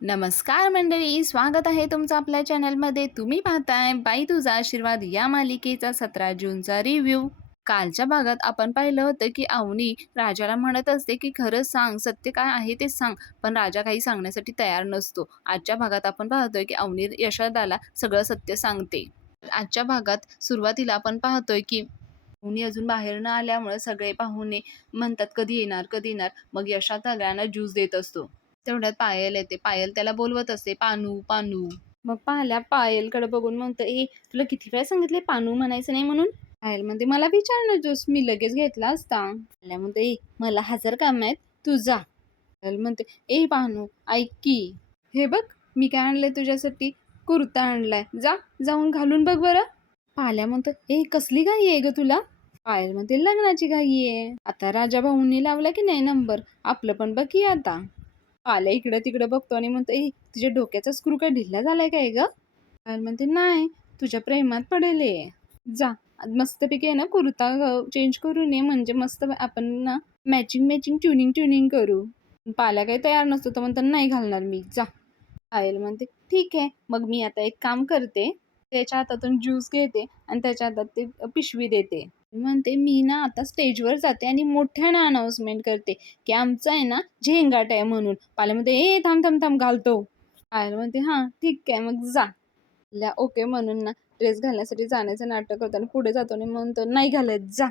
नमस्कार मंडळी, स्वागत आहे तुमचं आपल्या चॅनलमध्ये. तुम्ही पाहताय बाई तुझा आशीर्वाद या मालिकेचा 17 जूनचा रिव्ह्यू. कालच्या भागात आपण पाहिलं होतं की अवनी राजाला म्हणत असते की खरं सांग, सत्य काय आहे ते सांग, पण राजा काही सांगण्यासाठी तयार नसतो. आजच्या भागात आपण पाहतोय की अवनी यशोदाला सगळं सत्य सांगते. आजच्या भागात सुरुवातीला आपण पाहतोय की अवनी अजून बाहेर न आल्यामुळे सगळे पाहुणे म्हणतात कधी येणार कधी येणार. मग यशा सगळ्यांना ज्यूस देत असतो. तेवढ्यात पायल येते. पायल त्याला बोलवत असते, पानू पानू. मग पाहिल्या पायलकडे बघून म्हणतो, ए तुला किती वेळा सांगितले पानू म्हणायचं नाही म्हणून. पायल म्हणते, मला विचार ज्यूस मी लगेच घेतला असता. पायल्या म्हणते, ए मला 1000 काम आहेत, तू जा. पायल म्हणते, ए पानू ऐक की, हे बघ मी काय आणलंय तुझ्यासाठी, कुर्ता आणलाय, जा जाऊन घालून बघ बरं. पाल्या म्हणतो, ए कसली घाई आहे ग तुला. पायल म्हणते, लग्नाची घाई आहे. आता राजा भाऊंनी लावला की नाही नंबर, आपलं पण बघ की आता. आल्या इकडं तिकडं बघतो आणि म्हणतो, ए तुझ्या डोक्याचा स्क्रू काय ढिल्ला झालाय काय ग. पायल म्हणते, नाही तुझ्या प्रेमात पडेल जा. मस्तपैकी आहे ना कुर्ता चेंज करून ये, म्हणजे मस्त आपण ना मॅचिंग मॅचिंग ट्युनिंग करू. पाल्या काही तयार नसतो तर म्हणतो, नाही घालणार मी, जा. पायल म्हणते, ठीक आहे मग मी आता एक काम करते, त्याच्या हातातून ज्यूस घेते आणि त्याच्या हातात ते पिशवी देते. म्हणते, मी ना आता स्टेजवर जाते आणि मोठ्यानं अनाउन्समेंट करते की आमचं आहे ना झेंगाट आहे म्हणून. पायल म्हणते, ए थांब थांब थांब घालतो. पायल म्हणते, हां ठीक आहे मग जा. ओके म्हणून ना ड्रेस घालण्यासाठी जाण्याचं नाटक करतो आणि पुढे जातो आणि म्हणतो, नाही घालत जा.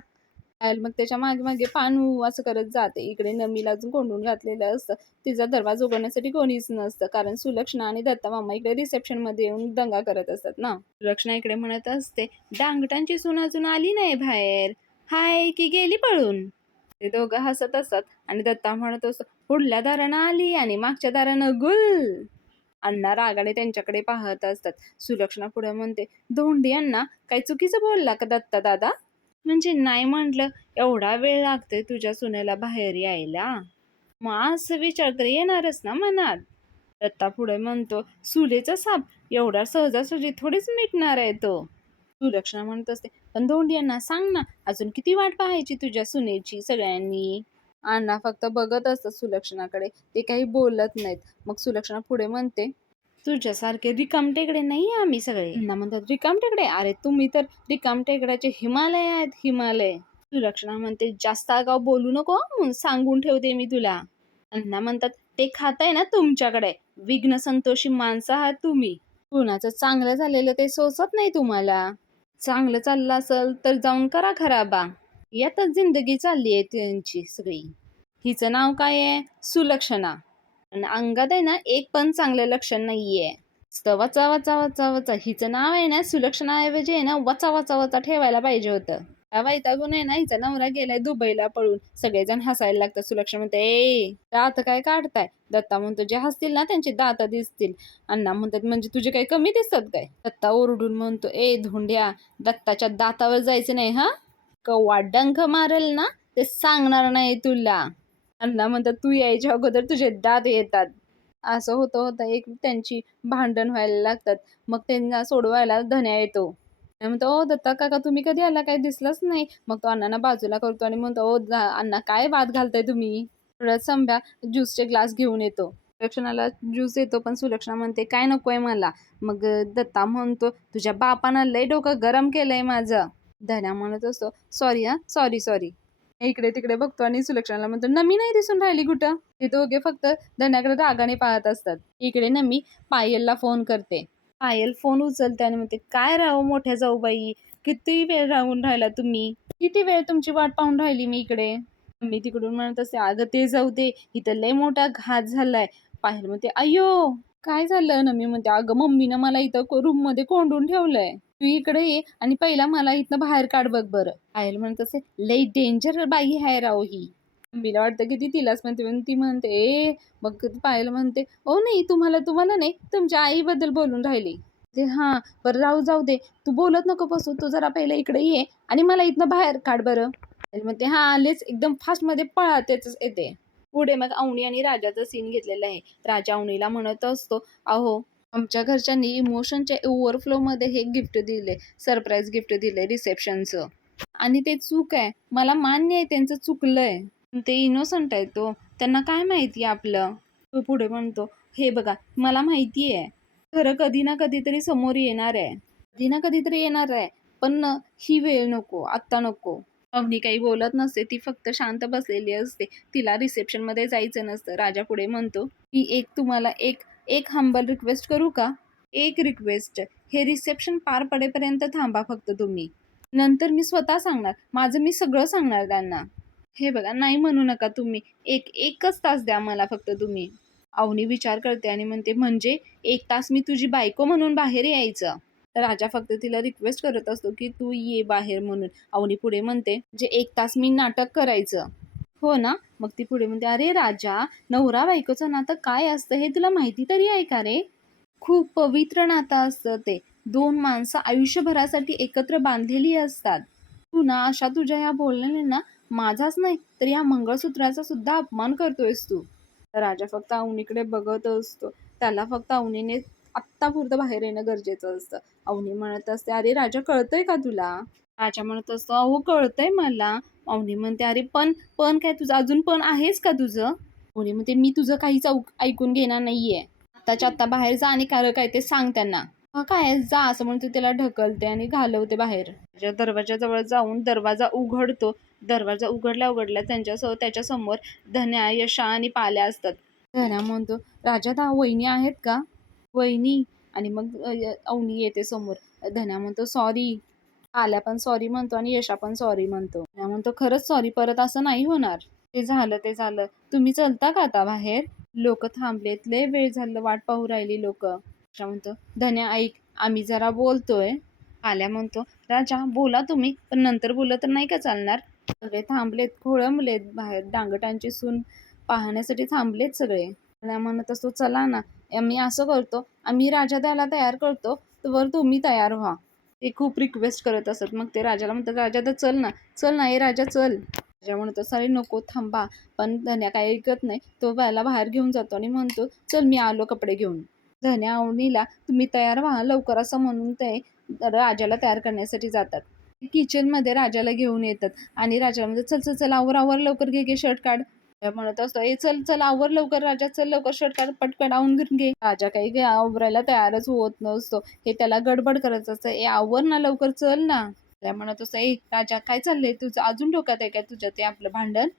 पायल मग त्याच्या मागे मागे पानू असं करत जाते. इकडे नमीला अजून कोंडून घातलेलं असतं. तिचा दरवाजा उघडण्यासाठी कोणीच नसतं, कारण सुलक्षणा आणि दत्ता मामा इकडे रिसेप्शन मध्ये येऊन दंगा करत असतात ना. सुलक्षणा इकडे म्हणत असते, डांगटांची सून अजून आली नाही बाहेर, हाय की गेली पळून. ते दोघं हसत असतात आणि दत्ता म्हणत असतो, पुढल्या दारानं आली आणि मागच्या दारानं गुल. अण्णा रागाने त्यांच्याकडे पाहत असतात. सुलक्षणा पुढे म्हणते, धोंडी अण्णा काही चुकीचं बोलला का दत्ता दादा. म्हणजे नाही म्हटलं, एवढा वेळ लागतोय तुझ्या सुनेला बाहेर यायला, मग असं विचार तर येणारच ना मनात. दत्ता पुढे म्हणतो, सुलेचा साप एवढा सहजासहजी थोडीच मिटणार आहे तो. सुलक्षणा म्हणत असते, पण धोंडियांना सांग ना, अजून किती वाट पाहायची तुझ्या सुनेची सगळ्यांनी. अण्णा फक्त बघत असतात सुलक्षणाकडे, ते काही बोलत नाहीत. मग सुलक्षणा पुढे म्हणते, तुझ्यासारखे रिकामटेकडे नाही आम्ही सगळे. अण्णा म्हणतात, रिकामटेकडे, अरे तुम्ही तर रिकामटेकड्याचे हिमालय आहेत, हिमालय. सुलक्षणा म्हणते, जास्त आगाव बोलू नको सांगून ठेवते मी तुला. अण्णा म्हणतात, ते खाताय ना तुमच्याकडे, विघ्न संतोषी माणसं आहात तुम्ही. कुणाचं चांगलं झालेलं ते सोसत नाही तुम्हाला. चांगलं चाललं असेल तर जाऊन करा खराबा. यातच जिंदगी चालली आहे त्यांची सगळी. हिचं नाव काय आहे, सुलक्षणा. आणि अंगात आहे ना एक पण चांगलं लक्षण नाहीये. वचा वचा वचा वचा, हिचं नाव आहे ना सुलक्षणाऐवजी आहे ना वचा वचा वचा ठेवायला पाहिजे होतं. त्या वैतागून आहे ना हिचा नवरा गेलाय दुबईला पळून. सगळेजण हसायला लागतात. सुलक्षणा म्हणते, ए दात काय काढताय. दत्ता म्हणतो, जे हसतील ना त्यांची दात दिसतील. अण्णा म्हणतात, म्हणजे तुझे काही कमी दिसतात काय. दत्ता ओरडून म्हणतो, ए धोंड्या, दत्ताच्या दातावर जायचं नाही हा, कव्वा डंख मारेल ना ते सांगणार नाही तुला. अण्णा म्हणतात, तू यायच्या अगोदर तुझे दात येतात. असं होतं होतं एक त्यांची भांडण व्हायला लागतात. मग त्यांना सोडवायला धन्या येतो. म्हणतो, ओ दत्ता काका तुम्ही कधी आला, काही दिसलंच नाही. मग तो अण्णांना बाजूला करतो आणि म्हणतो, ओ अण्णा काय वाद घालताय तुम्ही. थोड्यात संभ्या ज्यूसचे ग्लास घेऊन येतो. सुलक्षणाला ज्यूस येतो, पण सुलक्षणा म्हणते, काय नकोय मला. मग दत्ता म्हणतो, तुझ्या बापानं लय डोकं गरम केलंय माझं. धन्या म्हणत असतो, सॉरी हा, सॉरी सॉरी. इकडे तिकडे बघतो आणि सुलक्षणाला म्हणतो, नमी नाही दिसून राहिली कुठं. ते दोघे फक्त धन्याकडे रागाने पाहत असतात. इकडे नमी पायलला फोन करते. पायल फोन उचलते आणि म्हणते, काय राहू मोठ्या जाऊबाई, किती वेळ राहून राहिला तुम्ही, किती वेळ तुमची वाट पाहून राहिली मी इकडे. मी तिकडून म्हणत असते, अगं ते जाऊ दे, इथं लय मोठा घात झालाय. पायल म्हणते, अय्यो काय झालं. नमी म्हणते, अगं मम्मीनं मला इथं रूम मध्ये कोंडून ठेवलंय, तू इकडे ये आणि पहिला मला इथनं बाहेर काढ बघ बरं. पायल म्हणत असे, लई डेंजर बाई आहे राव ही. मम्मीला वाटतं की ती तिलाच म्हणते, पण ती म्हणते, ए मग पायल म्हणते, ओ नाही तुम्हाला तुम्हाला नाही, तुमच्या आईबद्दल बोलून राहिली. ते हां बरं राहू जाऊ दे, तू बोलत नको बसू, तू जरा पहिलं इकडे ये आणि मला इथनं बाहेर काढ बरं. पायल म्हणते, हां आलेच, एकदम फास्टमध्ये पळतेच येते. पुढे मग अवनी आणि राजाचा सीन घेतलेला आहे. राजा अवनीला म्हणत असतो, अहो आमच्या घरच्यांनी इमोशनच्या ओव्हरफ्लोमध्ये हे गिफ्ट दिले, सरप्राईज गिफ्ट दिले रिसेप्शनचं, आणि ते चूक आहे, मला मान्य आहे त्यांचं चुकलंय, ते इनोसंट आहे तो, त्यांना काय माहिती आपलं. तो पुढे म्हणतो, हे बघा, मला माहिती आहे, खरं कधी ना कधीतरी समोर येणार आहे. कधी ना कधीतरी येणार आहे. पण ही वेळ नको, आत्ता नको. अवनी काही बोलत नसते. ती फक्त शांत बसलेली असते. तिला रिसेप्शनमध्ये जायचं नसतं. राजा पुढे म्हणतो, "की तुम्हाला एक एक हंबल रिक्वेस्ट करू का? एक रिक्वेस्ट. हे रिसेप्शन पार पडेपर्यंत थांबा फक्त तुम्ही. नंतर मी स्वतः सांगणार. माझं मी सगळं सांगणार त्यांना." हे बघा, नाही म्हणू नका तुम्ही. एकच तास द्या मला फक्त तुम्ही. अवनी विचार करते आणि म्हणते, म्हणजे 1 तास मी तुझी बायको म्हणून बाहेर यायचं? राजा फक्त तिला रिक्वेस्ट करत असतो, की तू ये बाहेर म्हणून. अवनी पुढे म्हणते, म्हणजे 1 तास मी नाटक करायचं? हो ना? मग ती पुढे म्हणते, "अरे राजा, नवरा बायकोचं नातं काय असतं हे तुला माहिती तरी आहे का रे? खूप पवित्र नातं असतं ते. 2 माणसं आयुष्यभरासाठी एकत्र बांधलेली असतात. तू ना अशा तुझ्या या बोलण्याने ना माझाच नाही तर या मंगळसूत्राचा सुद्धा अपमान करतोयस तू." राजा फक्त अवनीकडे बघत असतो. त्याला फक्त अवनीने आत्तापुरतं बाहेर येणं गरजेचं असतं. अवनी म्हणत असते, "अरे राजा, कळतंय का तुला?" राजा म्हणत असतो, "अहो कळतंय मला." अवनी म्हणते, "अरे पण पण काय तुझं अजून पण आहेच का तुझं?" अवनी म्हणते, "मी तुझं काहीच ऐकून घेणार नाहीये. आत्ताच्या आत्ता बाहेर जा आणि खरं काय ते सांग त्यांना." "हं काय जा," असं म्हणून ती त्याला ढकलते आणि घालवते बाहेर. राजा दरवाजाजवळ जाऊन दरवाजा उघडतो. दरवाजा उघडल्या त्याच्यासमोर धन्या, यशा आणि पाल्या असतात. धन्या म्हणतो, "राजा, वहिनी आहेत का?" "वहिनी." आणि मग अवनी येते समोर. धन्या म्हणतो, "सॉरी." आल्या पण सॉरी म्हणतो आणि यशा पण सॉरी म्हणतो. धन्या म्हणतो, "खरंच सॉरी, परत असं नाही होणार." ते झालं. तुम्ही चलता का आता बाहेर?" लोक थांबलेत. लय वेळ झालं वाट पाहू राहिली लोक. यशा म्हणतो, "धन्या ऐक, आम्ही जरा बोलतोय." आल्या म्हणतो, "राजा बोला तुम्ही, पण नंतर बोललं तर नाही का चालणार?" सगळे थांबलेत, खोळंबलेत बाहेर. डांगटांची सून पाहण्यासाठी थांबलेत सगळे. आल्या म्हणत असतो, "चला ना, आम्ही असं करतो, आम्ही राजा द्यायला तयार करतो, तोवर तुम्ही तयार व्हा." ते खूप रिक्वेस्ट करत असत. मग ते राजाला म्हणतात, "राजा तर चल ना, चल ना, ए राजा चल." राजा म्हणतो, "सारे नको थांबा." पण धन्या काही ऐकत नाही. तो त्याला बाहेर घेऊन जातो आणि म्हणतो, "चल मी आलो कपडे घेऊन." धन्या अवनीला, "तुम्ही तयार व्हा लवकर," असं म्हणून ते राजाला तयार करण्यासाठी जातात. किचनमध्ये राजाला घेऊन येतात आणि राजाला म्हणतात, "चल, चल, चल, आवर, आवर, लवकर घे, घे शर्ट काढ." म्हणत असतो, "ए चल, चल, आवर लवकर राजा, चल लवकर शर्ट काढ, पटकन आवरून घे." राजा काही आवरायला तयारच होत नसतो. हे त्याला गडबड करत असतं, "ए आवर ना लवकर, चल ना." त्या म्हणत असतो, "ए राजा, काय चाललंय तुझं? अजून डोक्यात आहे काय तुझ्या ते आपलं भांडण?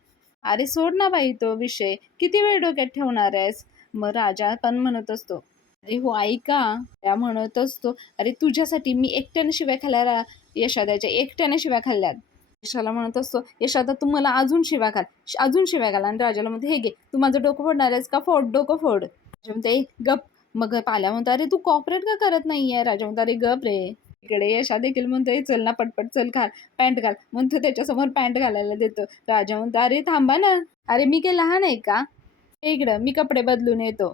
अरे सोड ना बाई तो विषय, किती वेळ डोक्यात ठेवणार आहेस?" मग राजा पण म्हणत असतो, "अरे हो ऐका." त्या म्हणत असतो, "अरे तुझ्यासाठी मी एकट्याने शिव्या खाल्ल्या यशादाच्या, एकट्याने शिव्या खाल्ल्यात." यशाला म्हणत असतो, "यशादा तू मला अजून शिव्या घाल, अजून शिव्या घाल." आणि राजाला म्हणते, "हे घे, तू माझं डोकं फोडणार आहेस का? फोड, डोकं फोड." राजा म्हणते, "ए गप." मग पाल्या म्हणतो, "अरे तू कॉपरेट का करत नाहीये?" राजा म्हणतो, "अरे गप रे." इकडे यशा देखील म्हणतो, "ए चल ना पटपट, चल घाल पॅन्ट घाल." म्हणतो त्याच्यासमोर पॅन्ट घालायला देतो. राजा म्हणतो, "अरे थांबा ना, अरे मी काही लहान आहे का? हे इकडं मी कपडे बदलून येतो."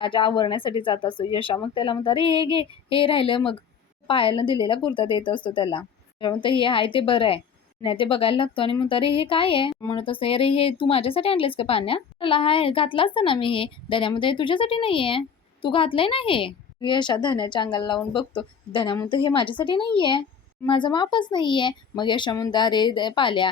राजा आवरण्यासाठी जात असतो. यशा मग त्याला म्हणतो, "अरे हे घे, हे राहिलं." मग पायाला दिलेला कुर्ता देत असतो त्याला. तेव्हा म्हणतो, "हे आहे ते बरं आहे." नाही ते बघायला लागतो आणि म्हणतो, "अरे हे काय आहे?" म्हणत असते, "अरे हे तू माझ्यासाठी आणलेस का पाण्या?" "मला हाय घातलं असतं ना मी हे." "धन्यामध्ये तुझ्यासाठी नाहीये, तू घातलंय ना हे." यशा धन्याच्या अंगाला लावून बघतो. धन्या म्हणतो, "हे माझ्यासाठी नाहीये, माझा मापच नाहीये." मग यशा म्हणतो, "अरे पाल्या,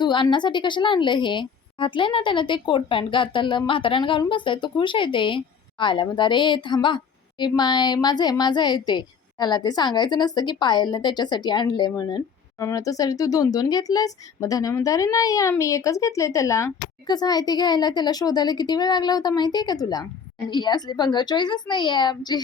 तू अन्नासाठी कशाला आणलं हे? घातलंय ना त्यानं ते कोट पॅन्ट, घातलं म्हाताऱ्यानं घालून बसलाय, तो खुश आहे ते." आल्या म्हणतो, "अरे थांबा, हे माझं आहे, माझं आहे ते." त्याला ते सांगायचं नसतं की पायलनं त्याच्यासाठी आणलंय म्हणून. म्हणतो, "सर तू 2-2 घेतलंयस?" मग धन्या म्हणतो, "अरे नाही, आम्ही एकच घेतलंय त्याला. एकच आहे ते घ्यायला, त्याला शोधायला किती वेळ लागला होता माहिती आहे का तुला? आणि ही असली भंग चॉईसच नाही आहे आमची."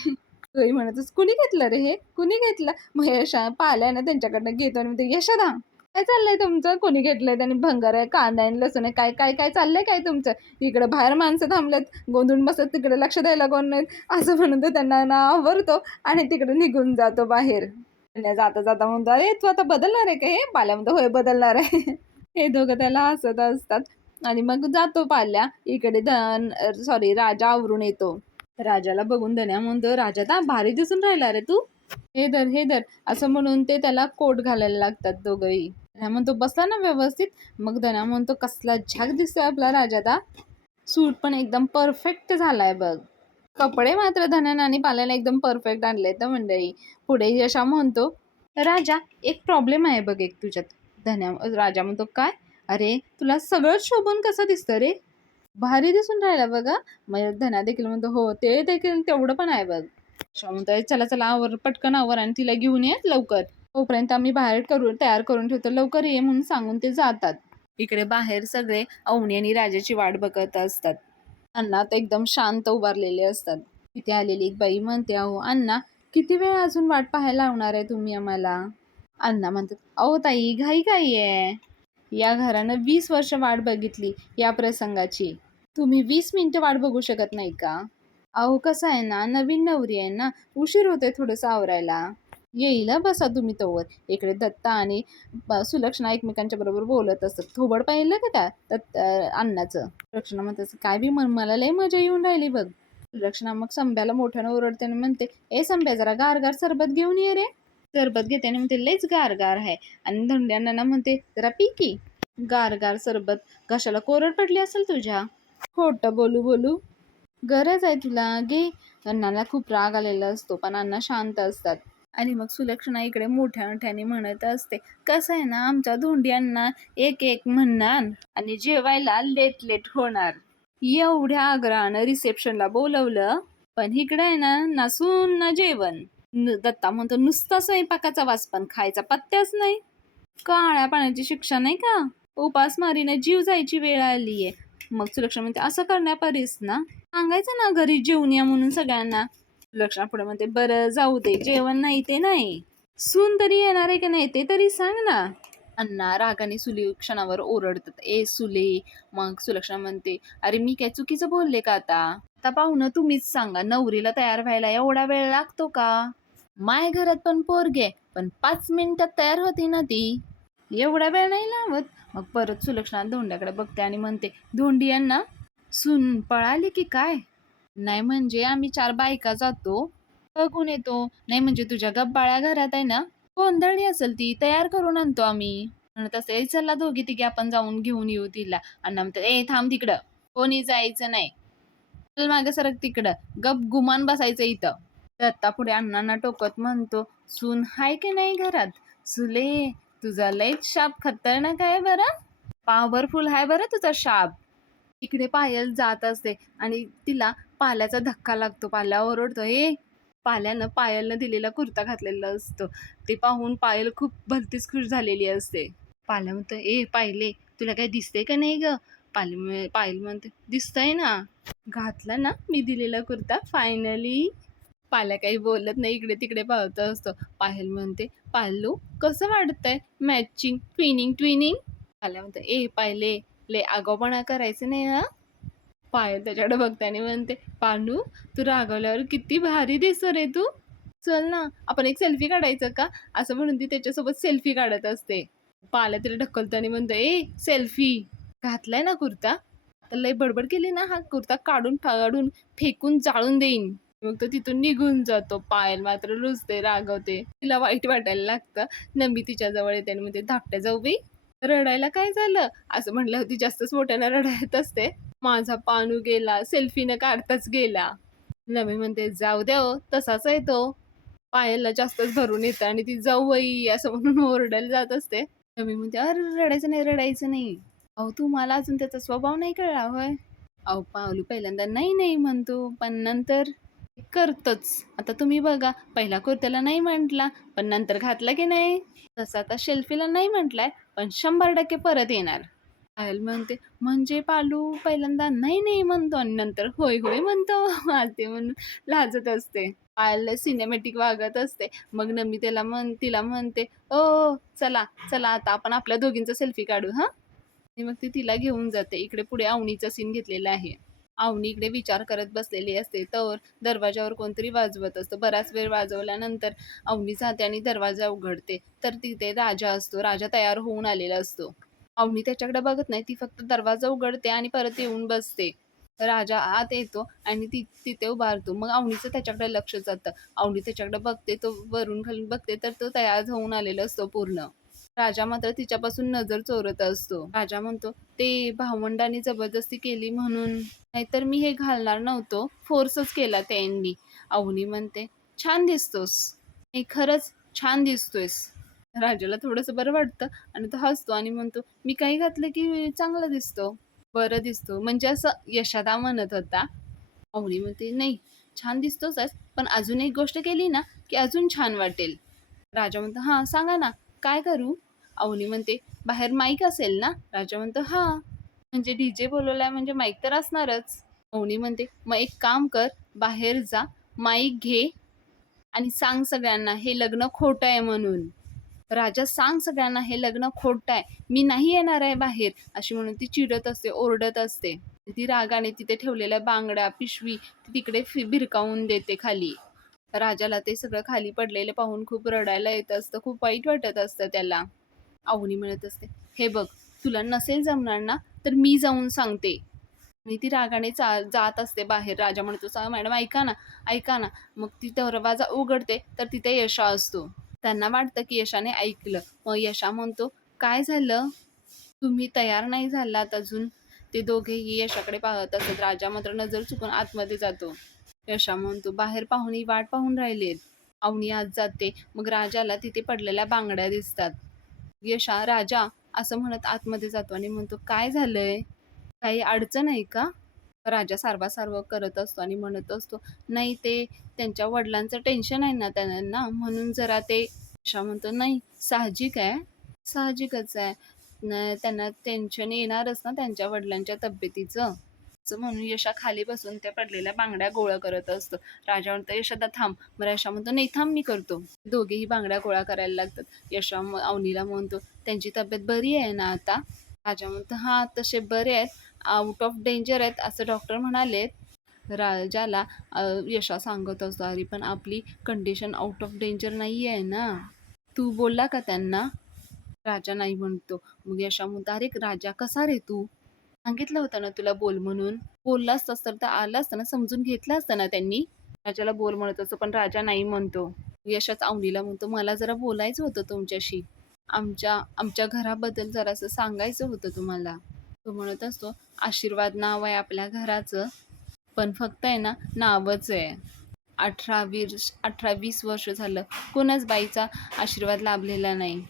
तोही म्हणतोस, "कुणी घेतलं रे हे? कुणी घेतलं?" मग यशा पाहिलंय ना त्यांच्याकडनं घेतो आणि म्हणतो, "यशोदा, काय चाललंय तुमचं? कोणी घेतलंय?" त्याने भंगार आहे, कांदा आहे, लसूण आहे, काय काय काय चाललंय काय तुमचं? इकडं बाहेर माणसं थांबलेत, गोंधळून बसत, तिकडे लक्ष द्यायला कोण नाहीत. असं म्हणून तो त्यांना ना आवरतो आणि तिकडे निघून जातो बाहेर. आणि जाता जाता म्हणतो, "अरे तू आता बदलणार आहे का हे?" पाल्या म्हणतो, "होय बदलणार आहे." हे दोघं त्याला हसत असतात आणि मग जातो पाल्या. इकडे सॉरी राजा आवरून येतो. राजाला बघून धन्या म्हणतो, "राजा दा भारी दिसून राहिला रे तू. हे धर, हे धर." असं म्हणून ते त्याला कोट घालायला लागतात दोघंही. धन्या म्हणतो, "बसला ना व्यवस्थित?" मग धन्या म्हणतो, "कसला झाक दिसतोय आपला राजा दा. सूट पण एकदम परफेक्ट झालाय बघ." कपडे मात्र धन्यानं आणि पाल्याने एकदम परफेक्ट आणले तर मंडळी. पुढे यशा म्हणतो, "राजा एक प्रॉब्लेम आहे बघ एक तुझ्यात." राजा म्हणतो, "काय?" "अरे तुला सगळंच शोभून कसं दिसतं रे?" भारी दिसून राहिला बघा. मग धना देखील म्हणतो, "हो, ते देखील तेवढं पण आहे बघ." शिवा म्हणतोय, "चला, चला आवर, पटकन आवर आणि तिला घेऊन ये लवकर. तोपर्यंत आम्ही बाहेर तयार करून ठेवतो. लवकर ये." म्हणून सांगून ते जातात. इकडे बाहेर सगळे अवनी आणि राजाची वाट बघत असतात. अण्णा तर एकदम शांत उभारलेले असतात. तिथे आलेली एक बाई म्हणते, "अहो अण्णा, किती वेळ अजून वाट पाहायला लावणार आहे तुम्ही आम्हाला?" अण्णा म्हणतात, "अहो ताई, घाई काय आहे? या घरानं 20 वर्ष वाट बघितली या प्रसंगाची. तुम्ही 20 मिनिटं वाट बघू शकत नाही का?" "अहो कसं आहे ना, नवीन नवरी आहे ना, उशीर होतोय थोडंसं आवरायला. येईल हं, बसा तुम्ही तोवर." इकडे दत्ता आणि सुलक्षणा एकमेकांच्या बरोबर बोलत असतात. थोबड पाहिलं का त्या अण्णाचं? सुलक्षणा म्हणते, "काय बी मला लय मजा येऊन राहिली बघ." सुलक्षणा मग संब्याला मोठ्यानं ओरडते आणि म्हणते, "ए संब्या, जरा गार सरबत घेऊन ये रे." सरबत घेते आणि म्हणते, "लयच गार आहे." आणि धोंड्यांना म्हणते, "जरा पी की गार सरबत, घशाला कोरड पडली असेल तुझ्या." "खोटं बोलू बोलू, गरज आहे तुला, घे." अण्णाला खूप राग आलेला असतो, पण अण्णा शांत असतात. आणि मग सुलक्षणा इकडे मोठ्या मोठ्याने म्हणत असते, "कसं आहे ना, आमच्या धोंड्यांना एक एक म्हणणार आणि जेवायला लेट लेट होणार. एवढ्या आग्रहानं रिसेप्शनला बोलवलं, पण इकडे आहे ना, ना सून ना जेवण." दत्ता म्हणतो, "नुसता स्वयंपाकाचा वास, पण खायचा पत्त्याच नाही. काळ्या पाण्याची शिक्षा नाही का? उपासमारीने जीव जायची वेळ आलीये." मग सुलक्षणा म्हणते, "असं करण्यापरीस ना सांगायचं ना घरी जेवून या म्हणून सगळ्यांना." सुलक्षणा पुढे म्हणते, "बरं जाऊ दे, जेवण नाही ते नाही, सून तरी येणार आहे की नाही ते तरी सांग ना." अण्णा रागाने सुलक्षणावर ओरडतात, "ए सुले." मग सुलक्षणा म्हणते, "अरे मी काय चुकीचं बोलले का आता? आता पाहुणं तुम्हीच सांगा, नवरीला तयार व्हायला एवढा वेळ लागतो का? माय घरात पण पोरगे, पण 5 मिनिटात तयार होती ना ती. एवढा वेळ नाही लावत." मग परत सुलक्षणा धोंड्याकडे बघते आणि म्हणते, "धोंडी यांना सून पळाली की काय?" "नाही म्हणजे आम्ही 4 बायका जातो, बघून येतो." "नाही म्हणजे तुझ्या गब्बाळ्या घरात आहे ना, गोंधळली असेल ती, तयार करून आणतो आम्ही." म्हणत असते, "चला दोघी तिघी आपण जाऊन घेऊन येऊ तिला." अण्णा म्हणतात, "ए थांब तिकडं, कोणी जायचं नाही. चल मागे सरक तिकडं, गप गुमान बसायचं इथं." दत्ता पुढे अण्णांना टोकत म्हणतो, "सून हाय की नाही घरात? सुले, तुझा लयच शाप खतरनाक आहे बरं. पॉवरफुल आहे बरं तुझा शाप." इकडे पायल जात असते आणि तिला पाल्याचा धक्का लागतो. पाल्या ओरडतो, "ए." पायलनं दिलेला कुर्ता घातलेला असतो. ते पाहून पायल खूप भलतीच खुश झालेली असते. पाल्या म्हणतो, "ए पायले, तुला काय दिसते का नाही ग?" पायल म्हणते, "दिसतंय ना. घातला ना मी दिलेला कुर्ता फायनली." पाल्या काही बोलत नाही, इकडे तिकडे पाहत असतो. पायल म्हणते, "पायलू, कसं वाटतंय मॅचिंग ट्विनिंग ट्विनिंग?" पाल्या म्हणते, "ए पायले, लय आगाऊपणा करायचं नाही हं." पायल त्याच्याकडे बघते आणि म्हणते, "पांडू, तू रागवल्यावर किती भारी दिसतो रे तू. चल ना, आपण एक सेल्फी काढायचं का?" असं म्हणून ती त्याच्यासोबत सेल्फी काढत असते. पाल्या तिला ढकलतो आणि म्हणतो, "ए सेल्फी, घातलाय ना कुर्ता? तर लय बडबड केली ना, हा कुर्ता काढून काढून फेकून जाळून देईन." मग तो तिथून निघून जातो. पायल मात्र रुसते, रागवते. तिला वाईट वाटायला लागतं. नमी तिच्या जवळ येते आणि म्हणते, "धाकट्या जाऊबाई, रडायला काय झालं?" असं म्हटल्यावर ती जास्तच मोठ्यानं रडत असते. "माझा पानू गेला, सेल्फी न काढताच गेला." नमी म्हणते, "जाऊ द्या हो, तसाच आहे तो." पायलला जास्तच भरून येतं आणि ती "जाऊबाई" असं म्हणून ओरडायला जात असते. नमी म्हणते, "अरे रडायचं नाही, रडायचं नाही." "अहो तुम्हाला अजून त्याचा स्वभाव नाही कळला होय?" अहो पावलू पहिल्यांदा नाही नाही म्हणतो, पण नंतर करतोच. आता तुम्ही बघा, पहिला कुर्त्याला नाही म्हटला, पण नंतर घातला की नाही? तसा आता शेल्फीला नाही म्हटलाय, पण 100% परत येणार. पायल म्हणते, "म्हणजे पालू पहिल्यांदा नाही नाही म्हणतो आणि नंतर होय होय म्हणतो." ते म्हणून लाजत असते. पायल सिनेमॅटिक वागत असते. मग नमी तिला म्हणते, "ओ चला, चला आता आपण आपल्या दोघींचा सेल्फी काढू हां." आणि मग ती तिला घेऊन जाते. इकडे पुढे अवनीचा सीन घेतलेला आहे. अवनी इकडे विचार करत बसलेली असते. तोवर दरवाजावर कोणतरी वाजवत असतं. बराच वेळ वाजवल्यानंतर अवनी जाते आणि दरवाजा उघडते. तर तिथे राजा असतो. राजा तयार होऊन आलेला असतो. अवनी त्याच्याकडे बघत नाही. ती फक्त दरवाजा उघडते आणि परत येऊन बसते. राजा आत येतो आणि तिथे उभारतो. मग अवनीचं त्याच्याकडे लक्ष जातं. अवनी त्याच्याकडे बघते. तो वरून खालून बघते तर तो तयार होऊन आलेला असतो पूर्ण. राजा मात्र तिच्यापासून नजर चोरत असतो. राजा म्हणतो, "ते भावंडांनी जबरदस्ती केली म्हणून, नाहीतर मी हे घालणार नव्हतो. फोर्सच केला त्यांनी." अवनी म्हणते, "छान दिसतोस." "हे खरंच छान दिसतोयस." राजाला थोडंसं बरं वाटतं आणि तो हसतो आणि म्हणतो, "मी काही घातलं की चांगला दिसतो." बरं दिसतो. म्हणजे असं यशोदा म्हणत होता. अवनी म्हणते, "नाही, छान दिसतोच आहेस, पण अजून एक गोष्ट केली ना, की अजून छान वाटेल." राजा म्हणतो, "हां, सांगा ना, काय करू?" अवनी म्हणते, "बाहेर माईक असेल ना?" राजा म्हणतो, "हां." म्हणजे डीजे बोलवलाय म्हणजे माईक तर असणारच. अवनी म्हणते, "मग एक काम कर, बाहेर जा, माईक घे आणि सांग सगळ्यांना हे लग्न खोटं आहे म्हणून." राजा, "सांग सगळ्यांना हे लग्न खोटं आहे. मी नाही येणार आहे बाहेर." अशी म्हणून ती चिडत असते, ओरडत असते. ती रागाने तिथे ठेवलेल्या बांगड्या, पिशवी ती तिकडे भिरकावून देते खाली. राजाला ते सगळं खाली पडलेलं पाहून खूप रडायला येत असतं. खूप वाईट वाटत असतं त्याला. अवनी म्हणत असते, "हे बघ, तुला नसेल जमणार ना, तर मी जाऊन सांगते." आणि ती रागाने जात असते बाहेर. राजा म्हणतो, "मॅडम ऐका ना, ऐका ना." मग ती दरवाजा उघडते, तर तिथे यशा असतो. त्यांना वाटतं की यशाने ऐकलं. मग यशा म्हणतो, "काय झालं? तुम्ही तयार नाही झालात अजून?" ते दोघेही यशाकडे पाहत असतात. राजा मात्र नजर चुकून आतमध्ये जातो. यशा म्हणतो, "बाहेर पाहुणे वाट पाहून राहिलेत." अवनी आत जाते. मग राजाला तिथे पडलेल्या बांगड्या दिसतात. यशा, "राजा" असं म्हणत आतमध्ये जातो आणि म्हणतो, "काय झालंय? काही अडचण आहे का?" राजा सारवासारव करत असतो आणि म्हणत असतो, "नाही, ते त्यांच्या वडिलांचं टेन्शन आहे ना त्यांना, म्हणून जरा ते." यशा म्हणतो, "नाही, साहजिक आहे, साहजिकच आहे. त्यांना टेन्शन येणारच ना त्यांच्या वडिलांच्या तब्येतीचं." असं म्हणून यशा खाली बसून त्या पडलेल्या बांगड्या गोळा करत असतो. राजा म्हणतो, "यशोदा थांब." मग यशा म्हणतो, "नाही, थांब, मी करतो." दोघेही बांगड्या गोळा करायला लागतात. यशा अवनीला म्हणतो, "त्यांची तब्येत बरी आहे ना आता?" राजा म्हणतो, "हां, तसे बरे आहेत. आउट ऑफ डेंजर आहेत असं डॉक्टर म्हणालेत." राजाला यशा सांगत असतो, "अरे पण आपली कंडिशन आउट ऑफ डेंजर नाही आहे ना. तू बोलला का त्यांना?" राजा नाही म्हणतो. मग यशा म्हणतो, "अरे राजा, कसा रे तू? सांगितलं होतं ना तुला बोल म्हणून. बोलला असतास तर आलं असतं ना, समजून घेतलं असतं ना त्यांनी." राजाला बोल म्हणत असतो, पण राजा नाही म्हणतो. यशच अवनीला म्हणतो, "मला जरा बोलायचं होतं तुमच्याशी. आमच्या आमच्या घराबद्दल जरासं सांगायचं होतं तुम्हाला." तो म्हणत असतो, "आशीर्वाद नाव आहे आपल्या घराचं, पण फक्त आहे ना, नावच आहे. 18-20 वर्ष झालं कोणाच बाईचा आशीर्वाद लाभलेला नाही.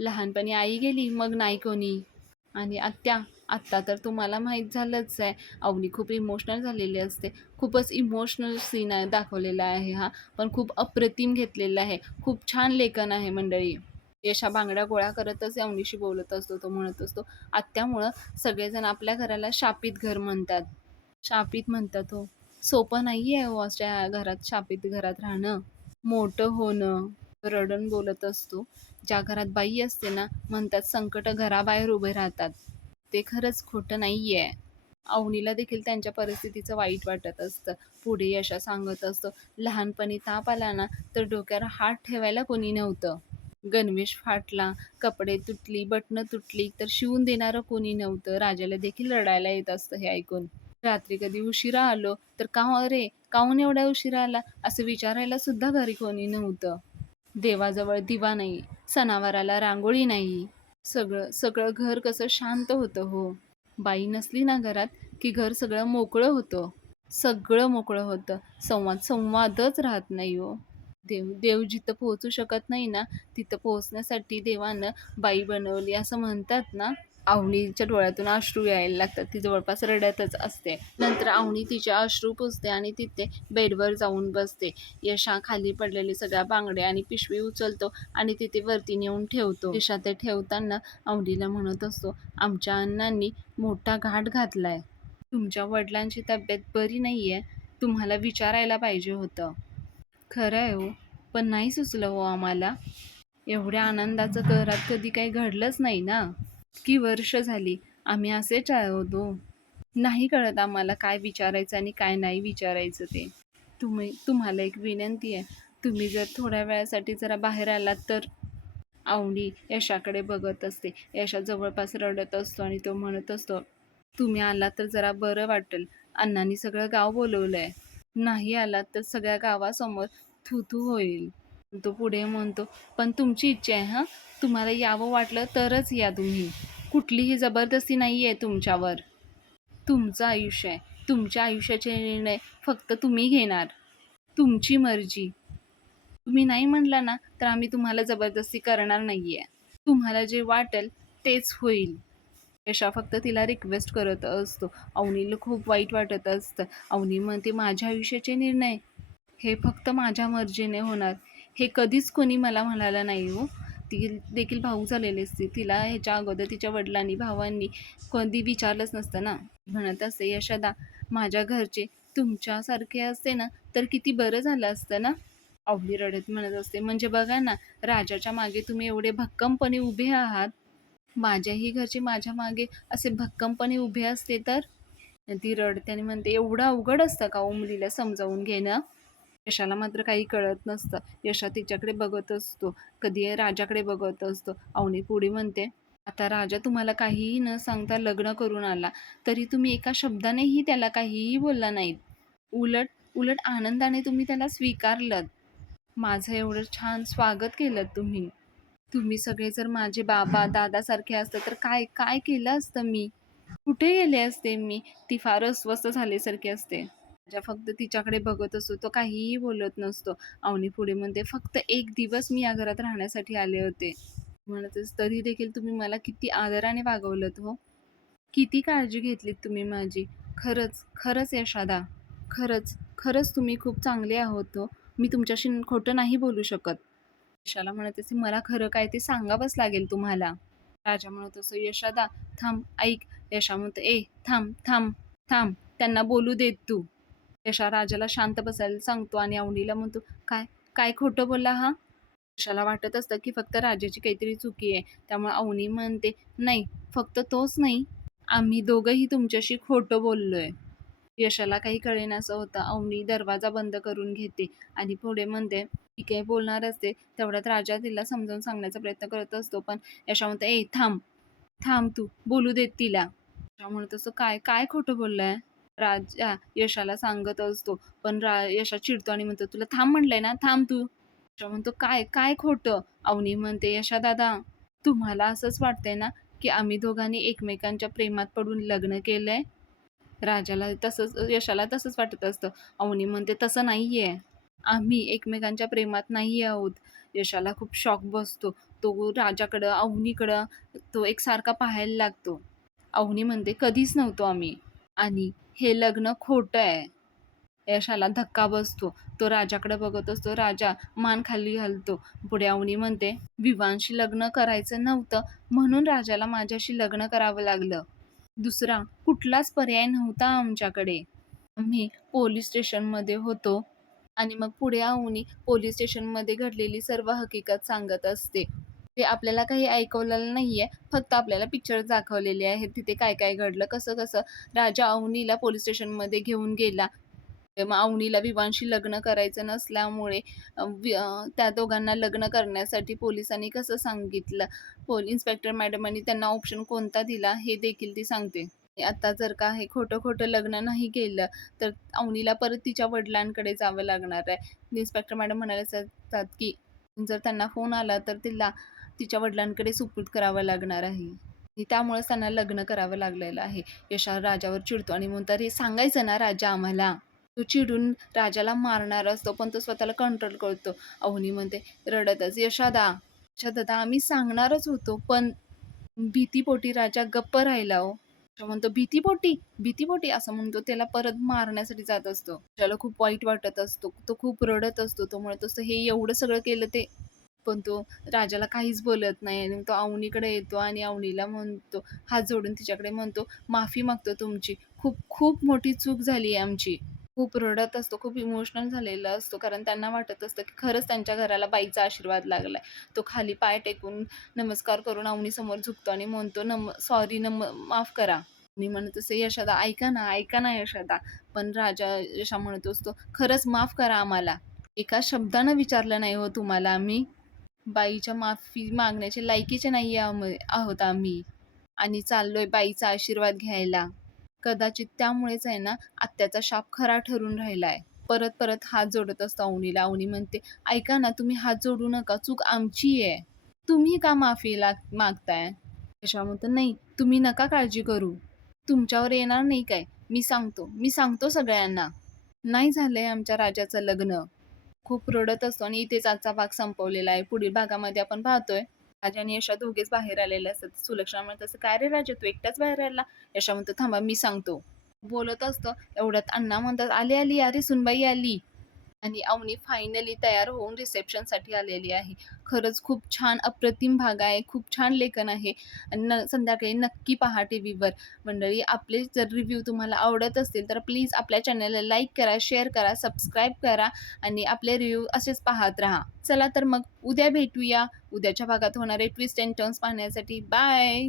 लहानपणी आई गेली, मग नाही कोणी. आणि आत्ता तर तुम्हाला माहीत झालंच आहे." अवनी खूप इमोशनल झालेली असते. खूपच इमोशनल सीन आहे दाखवलेला आहे हा, पण खूप अप्रतिम घेतलेला आहे. खूप छान लेखन आहे मंडळी. यशा बांगड्या गोळा करतच अवनीशी बोलत असतो. तो म्हणत असतो, "आत्यामुळं सगळेजण आपल्या घराला शापित घर म्हणतात." शापित म्हणतात हो. सोपं नाही आहे हो अशा घरात, शापित घरात राहणं. मोठं होणं. रडून बोलत असतो. ज्या घरात बाई असते ना, म्हणतात संकट घराबाहेर उभे राहतात. ते खरंच खोटं नाहीये. अवनीला देखील त्यांच्या परिस्थितीचं वाईट वाटत असतं. पुढे यशा सांगत असतो, "लहानपणी ताप आला ना, तर डोक्यावर हात ठेवायला कोणी नव्हतं. गणवेश फाटला, कपडे तुटली, बटणं तुटली, तर शिवून देणारं कोणी नव्हतं." राजाला देखील रडायला येत असतं हे ऐकून. रात्री कधी उशिरा आलो, तर "का रे, काहून एवढ्या उशिरा आला?" असं विचारायला सुद्धा घरी कोणी नव्हतं. देवाजवळ दिवा नाही, सणावाराला रांगोळी नाही. सगळं सगळं घर कसं शांत होतं हो. बाई नसली ना घरात, की घर सगळं मोकळं होतं. सगळं मोकळं होतं. संवादच राहत नाही हो. देव जिथं पोहोचू शकत नाही ना, तिथं पोहोचण्यासाठी देवानं बाई बनवली असं म्हणतात ना. अवनीच्या डोळ्यातून अश्रू यायला लागतात. ती जवळपास रडतच असते. नंतर अवनी तिचे अश्रू पुसते आणि तिथे बेडवर जाऊन बसते. यशा खाली पडलेले सगळ्या बांगड्या आणि पिशवी उचलतो आणि तिथे वरती नेऊन ठेवतो. यशा ते ठेवताना अवनीला म्हणत असतो, "आमच्या अण्णांनी मोठा घाट घातलाय. तुमच्या वडिलांची तब्येत बरी नाहीये. तुम्हाला विचारायला पाहिजे होतं." "खरं आहे हो, पण नाही सुचलं हो आम्हाला. एवढ्या आनंदाचं घरात कधी काही घडलंच नाही ना. इतकी वर्ष झाली आम्ही असेच आहोत हो. नाही कळत आम्हाला काय विचारायचं आणि काय नाही विचारायचं ते. तुम्हाला एक विनंती आहे, तुम्ही जर थोड्या वेळासाठी जरा बाहेर आलात तर." अवनी यशाकडे बघत असते. यशा जवळपास रडत असतो आणि तो म्हणत असतो, "तुम्ही आलात तर जरा बरं वाटेल. अण्णांनी सगळं गाव बोलवलंय. नाही आलात तर सगळ्या गावासमोर थू होईल." तो पुढे म्हणतो, "पण तुमची इच्छा आहे हं. तुम्हाला यावं वाटलं तरच या तुम्ही. कुठलीही जबरदस्ती नाही आहे तुमच्यावर. तुमचं आयुष्य आहे. तुमच्या आयुष्याचे निर्णय फक्त तुम्ही घेणार. तुमची मर्जी. तुम्ही नाही म्हणला ना, तर आम्ही तुम्हाला जबरदस्ती करणार नाहीये. तुम्हाला जे वाटेल तेच होईल." यशा फक्त तिला रिक्वेस्ट करत असतो. अवनीला खूप वाईट वाटत असतं. अवनी म्हणते, माझ्या आयुष्याचे निर्णय हे फक्त माझ्या मर्जीने होणार. हे कधीच कोणी मला म्हणालं नाही हो. ती देखील भाऊ झालेली असते. तिला ह्याच्या अगोदर तिच्या वडिलांनी, भावांनी कधी विचारलंच नसतं ना. म्हणत असते, यशोदा, माझ्या घरचे तुमच्यासारखे असते ना, तर किती बरं झालं असतं ना. अवनी रडत म्हणत असते, म्हणजे बघा ना, राजाच्या मागे तुम्ही एवढे भक्कमपणे उभे आहात. माझ्याही घरचे माझ्या मागे असे भक्कमपणे उभे असते तर. ती रडते आणि म्हणते, एवढं अवघड असतं का ओ मुलीला समजावून घेणं. यशाला मात्र काही कळत नसतं. यशा तिच्याकडे बघत असतो, कधी राजाकडे बघत असतो. अवनी पुढे म्हणते, आता राजा तुम्हाला काहीही न सांगता लग्न करून आला, तरी तुम्ही एका शब्दानेही त्याला काहीही बोलला नाहीत. उलट उलट आनंदाने तुम्ही त्याला स्वीकारलं. माझं एवढं छान स्वागत केलं तुम्ही. तुम्ही सगळे जर माझे बाबा, दादासारखे असते तर काय काय केलं असतं मी? कुठे गेले असते मी? ती फार अस्वस्थ झाल्यासारखी असते. राजा फक्त तिच्याकडे बघत असतो. तो काहीही बोलत नसतो. अवनी पुढे म्हणते, फक्त एक दिवस मी या घरात राहण्यासाठी आले होते. म्हणतच, तरी देखील तुम्ही मला किती आदराने वागवलत हो. किती काळजी घेतलीत तुम्ही माझी. खरंच, खरंच यशोदा. खरंच, खरंच तुम्ही खूप चांगले आहोत हो. मी तुमच्याशी खोटं नाही बोलू शकत. यशाला म्हणत असे, मला खरं काय ते सांगावंच लागेल तुम्हाला. राजा म्हणत असतो, यशोदा थांब, ऐक. यशा म्हणतो, ए थांब, थांब, थांब. त्यांना बोलू देत तू. यशा राजाला शांत बसायला सांगतो आणि अवनीला म्हणतो, काय काय खोटं बोलला हा? यशाला वाटत असतं की फक्त राजाची काहीतरी चुकी आहे. त्यामुळे अवनी म्हणते, नाही, फक्त तोच नाही, आम्ही दोघंही तुमच्याशी खोटं बोललोय. यशाला काही कळेनासं होतं. अवनी दरवाजा बंद करून घेते आणि पुढे म्हणते, ठीक आहे, बोलणार असते. तेवढ्यात राजा तिला समजावून सांगण्याचा प्रयत्न करत असतो. पण यशा म्हणते, ए थांब, थांब तू, बोलू देत तिला. यशा म्हणत असतो, काय काय खोटं बोललाय? राजा यशाला सांगत असतो. पण यशा चिडतो आणि म्हणतो, तुला थांब म्हणलंय ना, थांब तू. यशा म्हणतो, काय काय खोटं? अवनी म्हणते, यशा दादा, तुम्हाला असंच वाटतंय ना की आम्ही दोघांनी एकमेकांच्या प्रेमात पडून लग्न केलंय? राजाला तसंच, यशाला तसंच वाटत असतं. अवनी म्हणते, तसं नाहीये. आम्ही एकमेकांच्या प्रेमात नाही आहोत. यशाला खूप शॉक बसतो. तो राजाकडं, अवनीकडं तो एकसारखा पाहायला लागतो. अवनी म्हणते, कधीच नव्हतो आम्ही, आणि हे लग्न खोटं आहे. यशाला धक्का बसतो. तो राजाकडे बघत असतो. राजा मान खाली घालतो. पुढे अवनी म्हणते, विवांशी लग्न करायचं नव्हतं म्हणून राजाला माझ्याशी लग्न करावं लागलं. दुसरा कुठलाच पर्याय नव्हता आमच्याकडे. आम्ही पोलीस स्टेशनमध्ये होतो आणि मग पुढे अवनी पोलीस स्टेशनमध्ये घडलेली सर्व हकीकत सांगत असते. ते आपल्याला काही ऐकवलेलं नाहीये, फक्त आपल्याला पिक्चर दाखवलेले आहेत. तिथे काय काय घडलं, कसं कसं राजा अवनीला पोलीस स्टेशनमध्ये घेऊन गेला. मग अवनीला विवांशी लग्न करायचं नसल्यामुळे त्या दोघांना लग्न करण्यासाठी पोलिसांनी कसं सांगितलं, इन्स्पेक्टर मॅडमांनी त्यांना ऑप्शन कोणता दिला हे देखील ती सांगते. आता जर का हे खोटं खोटं लग्न नाही केलं तर अवनीला परत तिच्या वडिलांकडे जावं लागणार आहे. इन्स्पेक्टर मॅडम म्हणाले असतात की जर त्यांना फोन आला तर तिला तिच्या वडिलांकडे सुपूर्द करावं लागणार आहे. त्यामुळेच त्यांना लग्न करावं लागलेलं आहे. यशा राजावर चिडतो आणि म्हणतो, अरे सांगायचं ना राजा आम्हाला. तो चिडून राजाला मारणार असतो, पण तो स्वतःला कंट्रोल करतो. अवनी म्हणते रडतच, यशोदा, यशोदा, आम्ही सांगणारच होतो, पण भीतीपोटी राजा गप्प राहिला हो. तो म्हणतो, भीतीपोटी, भीतीपोटी असं म्हणतो, त्याला परत मारण्यासाठी जात असतो. त्याला खूप वाईट वाटत असतो. तो खूप रडत असतो. तो म्हणत असतो, हे एवढं सगळं केलं ते, पण तो राजाला काहीच बोलत नाही. आणि तो अवनीकडे येतो आणि अवनीला म्हणतो, हात जोडून तिच्याकडे म्हणतो, माफी मागतो तुमची. खूप खूप मोठी चूक झाली आहे आमची. खूप रडत असतो, खूप इमोशनल झालेला असतो. कारण त्यांना वाटत असतं की खरंच त्यांच्या घराला बाईचा आशीर्वाद लागलाय. तो खाली पाय टेकून नमस्कार करून अवनीसमोर झुकतो आणि म्हणतो, सॉरी, माफ करा. मी म्हणत असते, यशोदा ऐका ना, ऐका ना यशोदा. पण राजा यशा म्हणत असतो, खरंच माफ करा आम्हाला. एका शब्दानं विचारलं नाही हो तुम्हाला आम्ही. बाईच्या माफी मागण्याचे लायकीचे नाही आहोत आम्ही, आणि चाललोय बाईचा आशीर्वाद घ्यायला. कदाचित त्यामुळेच आहे ना, आत्याचा शाप खरा ठरून राहिलाय. परत परत हात जोडत असतो अवनीला. अवनी म्हणते, ऐका ना, तुम्ही हात जोडू नका, चूक आमची आहे. तुम्ही का माफी मागताय? यशा म्हणतो, नाही, तुम्ही नका काळजी करू. तुमच्यावर येणार नाही काय. मी सांगतो सगळ्यांना. नाही झालंय आमच्या राजाचं लग्न. खूप रडत असतो आणि इथेच आजचा भाग संपवलेला आहे. पुढील भागामध्ये आपण पाहतोय राजा आणि यशा दोघेच बाहेर आलेले असतात. सुलक्षणा म्हणत असते, "काय रे राजा, तू एकटाच बाहेर आला?" यशा म्हणतो, "थांबा मी सांगतो." बोलत असतं एवढ्यात अण्णा म्हणतात, "आली, आली. अरे सुनबाई आली." आणि अवनी फायनली तयार होऊन रिसेप्शनसाठी आलेली आहे. खरंच खूप छान अप्रतिम भाग आहे. खूप छान लेखन आहे. आणि संध्याकाळी नक्की पहा टीव्हीवर. मंडळी, आपले जर रिव्ह्यू तुम्हाला आवडत असतील तर प्लीज आपल्या चॅनलला लाईक करा, शेअर करा, सबस्क्राईब करा आणि आपले रिव्ह्यू असेच पाहत राहा. चला तर मग उद्या भेटूया. उद्याच्या भागात होणारे ट्विस्ट एंड टर्न्स पाहण्यासाठी. बाय.